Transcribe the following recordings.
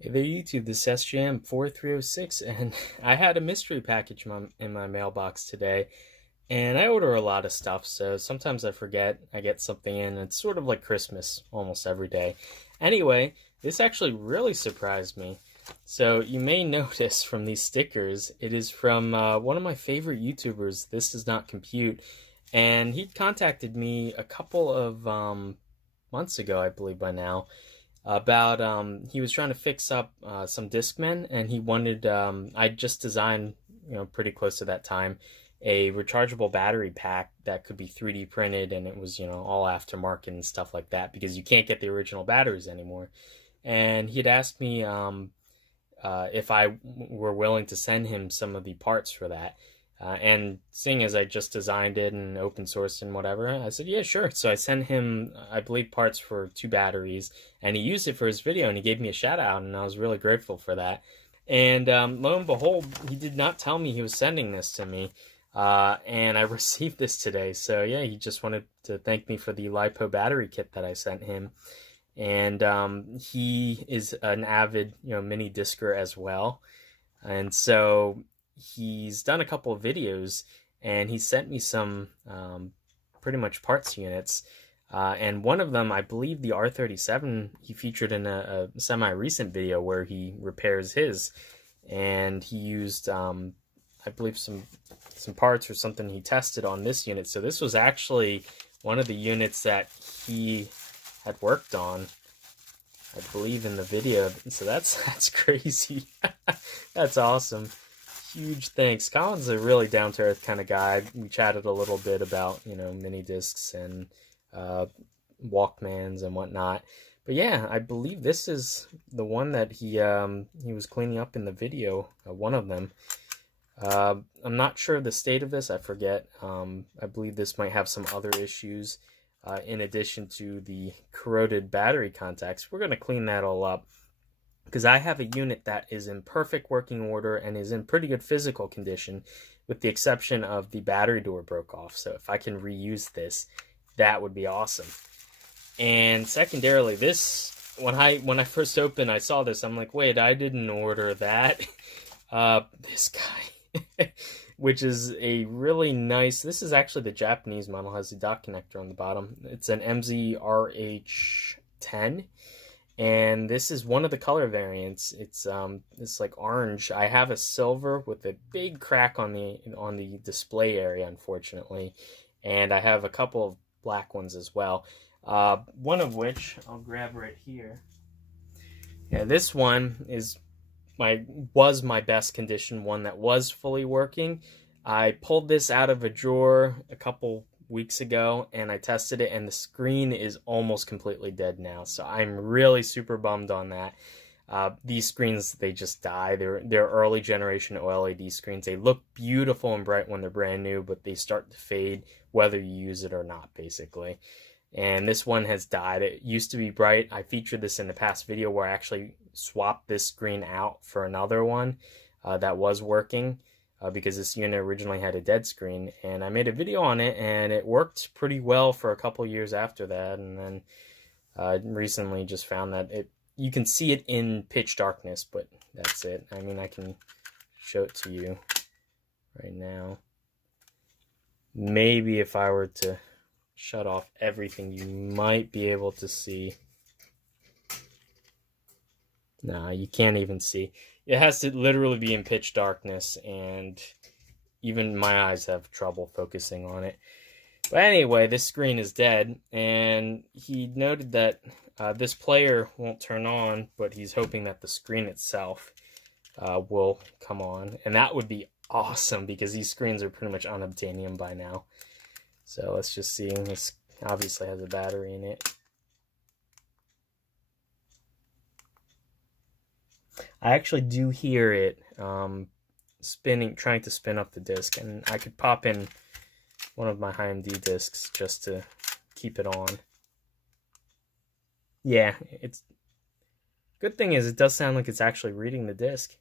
Hey there, YouTube. This is SJM4306, and I had a mystery package in my mailbox today. And I order a lot of stuff, so sometimes I forget. I get something in. It's sort of like Christmas almost every day. Anyway, this actually really surprised me. So you may notice from these stickers, it is from one of my favorite YouTubers, This Does Not Compute. And he contacted me a couple of months ago, I believe by now, about he was trying to fix up some Discmen, and he wanted I just designed, pretty close to that time, a rechargeable battery pack that could be 3D printed, and it was, all aftermarket and stuff like that, because you can't get the original batteries anymore. And he'd asked me if I were willing to send him some of the parts for that. And seeing as I just designed it and open sourced and whatever, I said, yeah, sure. So I sent him, I believe, parts for 2 batteries, and he used it for his video, and he gave me a shout out, and I was really grateful for that. And lo and behold, he did not tell me he was sending this to me, and I received this today. So yeah, he just wanted to thank me for the LiPo battery kit that I sent him. And he is an avid, mini discer as well. And so he's done a couple of videos, and he sent me some pretty much parts units. And one of them, I believe the R37, he featured in a semi-recent video where he repairs his. And he used, I believe, some parts or something he tested on this unit. So this was actually one of the units that he had worked on, I believe, in the video. So that's crazy. That's awesome. Huge thanks. Colin's a really down-to-earth kind of guy. We chatted a little bit about, mini discs and Walkmans and whatnot. But yeah, I believe this is the one that he was cleaning up in the video, one of them. I'm not sure of the state of this. I forget. I believe this might have some other issues in addition to the corroded battery contacts. We're going to clean that all up, because I have a unit that is in perfect working order and is in pretty good physical condition, with the exception of the battery door broke off. So if I can reuse this, that would be awesome. And secondarily, this, when I first opened, I saw this, I'm like, wait, I didn't order that. This guy, which is a really nice, this is actually the Japanese model, has a dot connector on the bottom. It's an MZRH10. And this is one of the color variants. It's like orange. I have a silver with a big crack on the display area, unfortunately, and I have a couple of black ones as well. One of which I'll grab right here. Yeah, this one was my best condition one that was fully working. I pulled this out of a drawer a couple weeks ago, and I tested it, and the screen is almost completely dead now. So I'm really super bummed on that. These screens, they just die. They're early generation OLED screens. They look beautiful and bright when they're brand new, but they start to fade whether you use it or not, basically. And this one has died. It used to be bright. I featured this in the past video where I actually swapped this screen out for another one that was working. Because this unit originally had a dead screen, and I made a video on it, and it worked pretty well for a couple years after that. And then recently just found that you can see it in pitch darkness, but that's it. I mean, I can show it to you right now. Maybe if I were to shut off everything, you might be able to see. Nah, you can't even see. It has to literally be in pitch darkness, and even my eyes have trouble focusing on it. But anyway, this screen is dead, and he noted that this player won't turn on, but he's hoping that the screen itself will come on. And that would be awesome, because these screens are pretty much unobtainium by now. So let's just see. This obviously has a battery in it. I actually do hear it spinning, trying to spin up the disc, and I could pop in one of my HMD discs just to keep it on. Yeah, it's good thing is it does sound like it's actually reading the disc.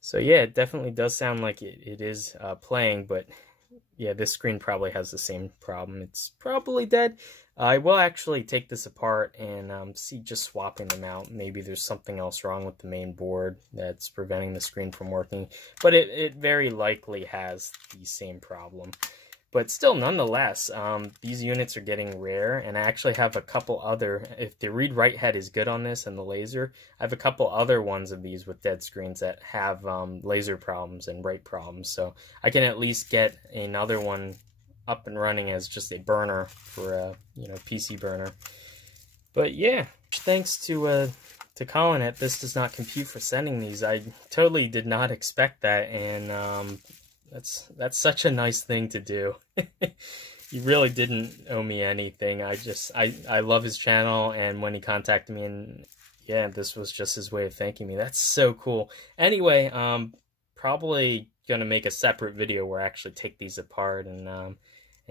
So yeah, it definitely does sound like it is playing, but yeah, this screen probably has the same problem. It's probably dead. I will actually take this apart and see, just swapping them out. Maybe there's something else wrong with the main board that's preventing the screen from working. But it very likely has the same problem. But still, nonetheless, these units are getting rare, and I actually have a couple other, if the read-write head is good on this and the laser, I have a couple other ones of these with dead screens that have laser problems and write problems, so I can at least get another one up and running as just a burner for a PC burner. But yeah, thanks to Colin at This Does Not Compute for sending these. I totally did not expect that, and that's such a nice thing to do. He really didn't owe me anything. I love his channel, and when he contacted me, and yeah, this was just his way of thanking me. That's so cool. Anyway, probably gonna make a separate video where I actually take these apart and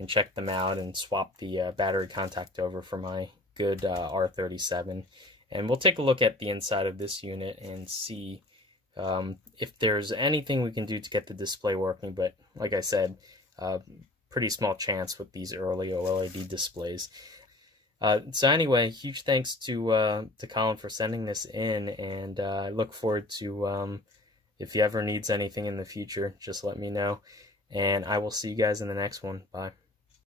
check them out and swap the battery contact over for my good R37. And we'll take a look at the inside of this unit and see if there's anything we can do to get the display working. But like I said, pretty small chance with these early OLED displays. So anyway, huge thanks to Colin for sending this in, and I look forward to, if he ever needs anything in the future, just let me know. And I will see you guys in the next one. Bye.